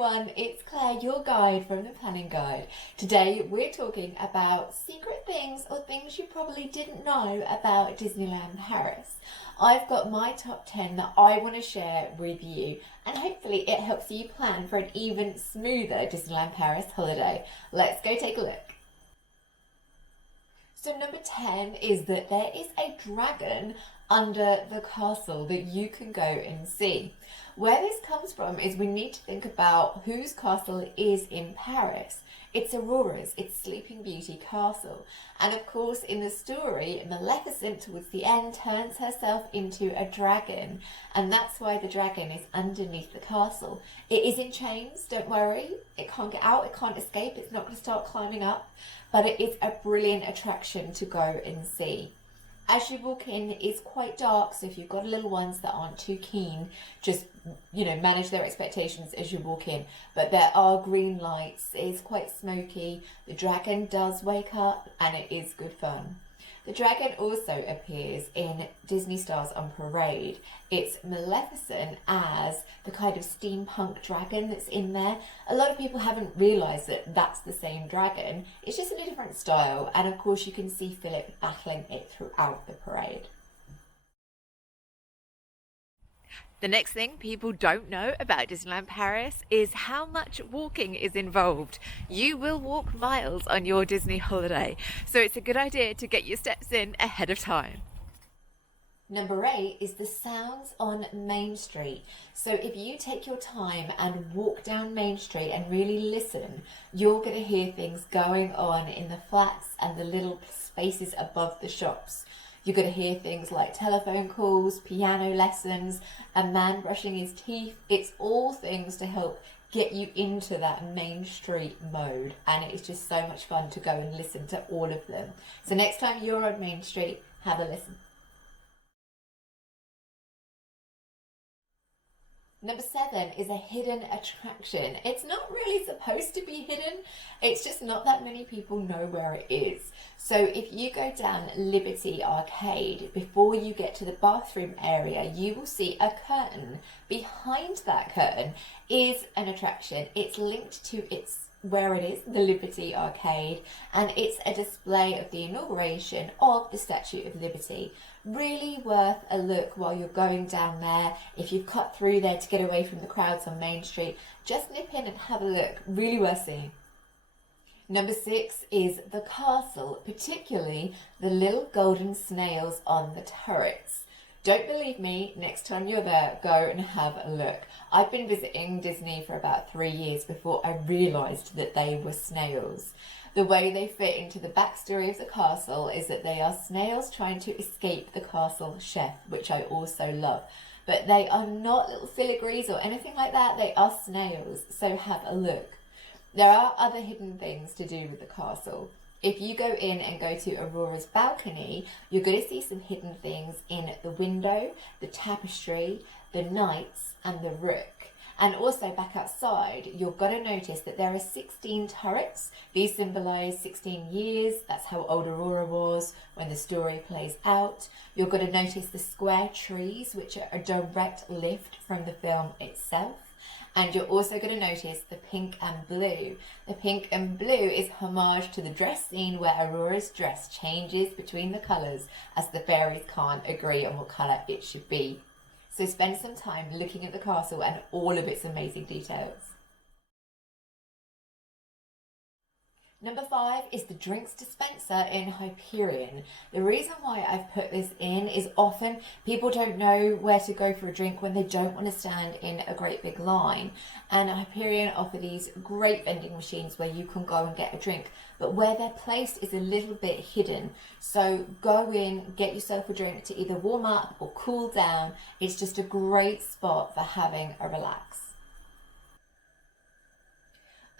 everyone, it's Claire, your guide from the Planning Guide. Today we're talking about secret things or things you probably didn't know about Disneyland Paris. I've got my top 10 that I want to share with you, and hopefully it helps you plan for an even smoother Disneyland Paris holiday. Let's go take a look. So number 10 is that there is a dragon under the castle that you can go and see. Where this comes from is we need to think about whose castle is in Paris. It's Aurora's, it's Sleeping Beauty castle. And of course in the story, Maleficent towards the end turns herself into a dragon, and that's why the dragon is underneath the castle. It is in chains, don't worry, it can't get out, it can't escape, it's not going to start climbing up, but it is a brilliant attraction to go and see. As you walk in, it's quite dark, so if you've got little ones that aren't too keen, just, manage their expectations as you walk in. But there are green lights, it is quite smoky, the dragon does wake up, and it is good fun. The dragon also appears in Disney Stars on Parade. It's Maleficent as the kind of steampunk dragon that's in there. A lot of people haven't realised that that's the same dragon. It's just in a different style, and of course you can see Philip battling it throughout the parade. The next thing people don't know about Disneyland Paris is how much walking is involved. You will walk miles on your Disney holiday, so it's a good idea to get your steps in ahead of time. Number 8 is the sounds on Main Street. So if you take your time and walk down Main Street and really listen, you're going to hear things going on in the flats and the little spaces above the shops. You're going to hear things like telephone calls, piano lessons, a man brushing his teeth. It's all things to help get you into that Main Street mode, and it's just so much fun to go and listen to all of them. So next time you're on Main Street, have a listen. Number 7 is a hidden attraction. It's not really supposed to be hidden, it's just not that many people know where it is. So if you go down Liberty Arcade, before you get to the bathroom area, you will see a curtain. Behind that curtain is an attraction. It's linked to where it is, the Liberty Arcade, and it's a display of the inauguration of the Statue of Liberty. Really worth a look while you're going down there. If you've cut through there to get away from the crowds on Main Street, just nip in and have a look. Really worth seeing. Number 6 is the castle, particularly the little golden snails on the turrets. Don't believe me, next time you're there, go and have a look. I've been visiting Disney for about 3 years before I realised that they were snails. The way they fit into the backstory of the castle is that they are snails trying to escape the castle chef, which I also love. But they are not little filigrees or anything like that, they are snails, so have a look. There are other hidden things to do with the castle. If you go in and go to Aurora's balcony, you're going to see some hidden things in the window, the tapestry, the knights and the rook. And also back outside, you're going to notice that there are 16 turrets. These symbolise 16 years. That's how old Aurora was when the story plays out. You're going to notice the square trees, which are a direct lift from the film itself. And you're also going to notice the pink and blue. The pink and blue is homage to the dress scene where Aurora's dress changes between the colours as the fairies can't agree on what colour it should be. So spend some time looking at the castle and all of its amazing details. Number 5 is the drinks dispenser in Hyperion. The reason why I've put this in is often people don't know where to go for a drink when they don't want to stand in a great big line. And Hyperion offer these great vending machines where you can go and get a drink, but where they're placed is a little bit hidden. So go in, get yourself a drink to either warm up or cool down. It's just a great spot for having a relax.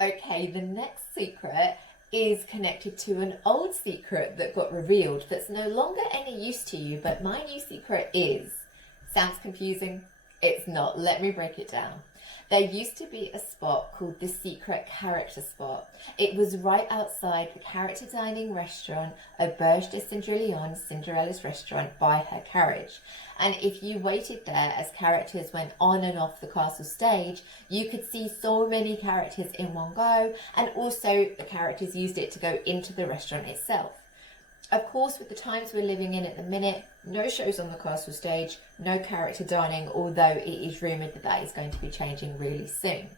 Okay, the next secret is connected to an old secret that got revealed that's no longer any use to you, but my new secret is. Sounds confusing? It's not. Let me break it down. There used to be a spot called the Secret Character Spot. It was right outside the character dining restaurant, Auberge de Cendrillon, Cinderella's restaurant, by her carriage. And if you waited there as characters went on and off the castle stage, you could see so many characters in one go, and also the characters used it to go into the restaurant itself. Of course, with the times we're living in at the minute, no shows on the castle stage, no character dining, although it is rumoured that that is going to be changing really soon.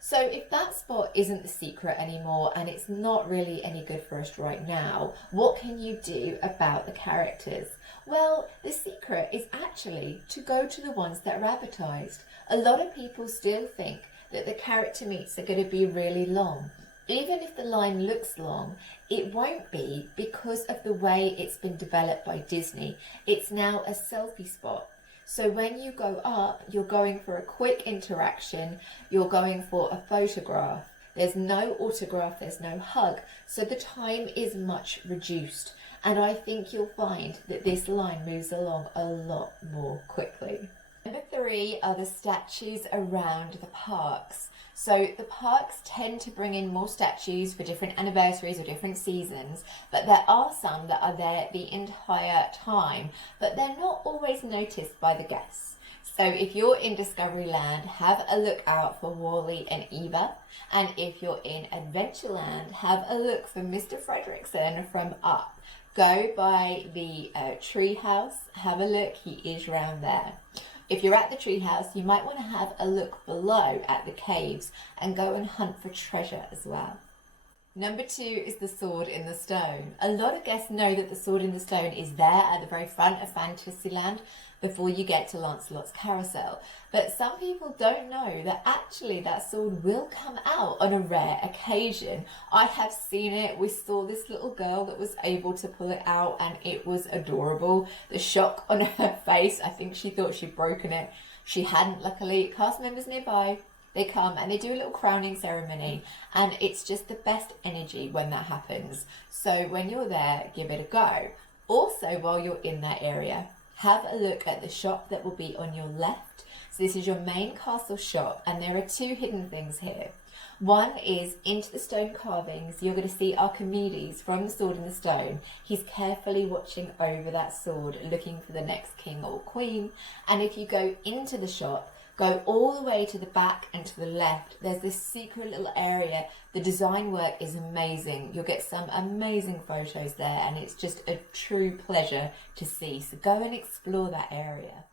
So if that spot isn't the secret anymore and it's not really any good for us right now, what can you do about the characters? Well, the secret is actually to go to the ones that are advertised. A lot of people still think that the character meets are going to be really long. Even if the line looks long, it won't be because of the way it's been developed by Disney. It's now a selfie spot. So when you go up, you're going for a quick interaction, you're going for a photograph. There's no autograph, there's no hug, so the time is much reduced. And I think you'll find that this line moves along a lot more quickly. Number 3 are the statues around the parks. So the parks tend to bring in more statues for different anniversaries or different seasons, but there are some that are there the entire time, but they're not always noticed by the guests. So if you're in Discoveryland, have a look out for Wally and Eva, and if you're in Adventureland, have a look for Mr. Fredricksen from Up. Go by the tree house, have a look, he is around there. If you're at the treehouse, you might want to have a look below at the caves and go and hunt for treasure as well. Number 2 is the Sword in the Stone. A lot of guests know that the Sword in the Stone is there at the very front of Fantasyland before you get to Lancelot's Carousel. But some people don't know that actually that sword will come out on a rare occasion. I have seen it. We saw this little girl that was able to pull it out and it was adorable. The shock on her face, I think she thought she'd broken it. She hadn't, luckily. Cast members nearby, they come and they do a little crowning ceremony, and it's just the best energy when that happens. So when you're there, give it a go. Also, while you're in that area, have a look at the shop that will be on your left. So this is your main castle shop, and there are 2 hidden things here. One is into the stone carvings. You're going to see Archimedes from the Sword in the Stone. He's carefully watching over that sword, looking for the next king or queen. And if you go into the shop, go all the way to the back and to the left, there's this secret little area. The design work is amazing. You'll get some amazing photos there, and it's just a true pleasure to see. So go and explore that area.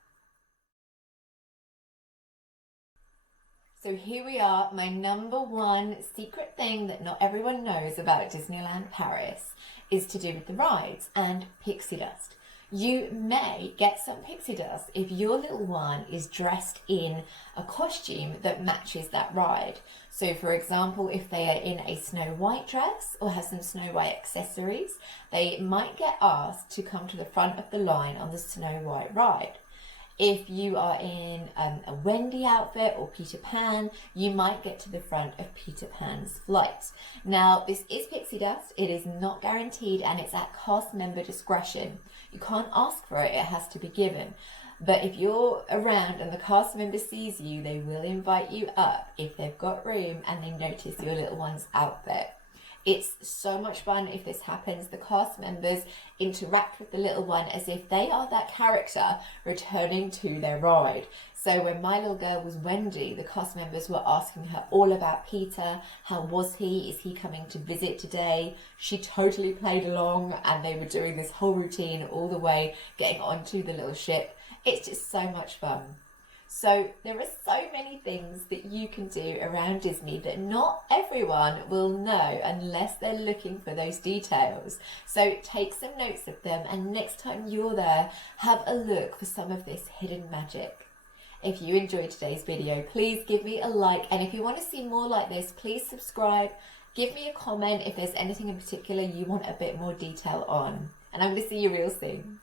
So here we are, my number 1 secret thing that not everyone knows about Disneyland Paris is to do with the rides and pixie dust. You may get some pixie dust if your little one is dressed in a costume that matches that ride. So for example, if they are in a Snow White dress or have some Snow White accessories, they might get asked to come to the front of the line on the Snow White ride. If you are in a Wendy outfit or Peter Pan, you might get to the front of Peter Pan's flight. Now, this is pixie dust. It is not guaranteed, and it's at cast member discretion. You can't ask for it. It has to be given. But if you're around and the cast member sees you, they will invite you up if they've got room and they notice your little one's outfit. It's so much fun if this happens. The cast members interact with the little one as if they are that character returning to their ride. So when my little girl was Wendy, the cast members were asking her all about Peter. How was he? Is he coming to visit today? She totally played along, and they were doing this whole routine all the way getting onto the little ship. It's just so much fun. So there are so many things that you can do around Disney that not everyone will know unless they're looking for those details. So take some notes of them, and next time you're there, have a look for some of this hidden magic. If you enjoyed today's video, please give me a like, and if you want to see more like this, please subscribe. Give me a comment if there's anything in particular you want a bit more detail on. And I'm going to see you real soon.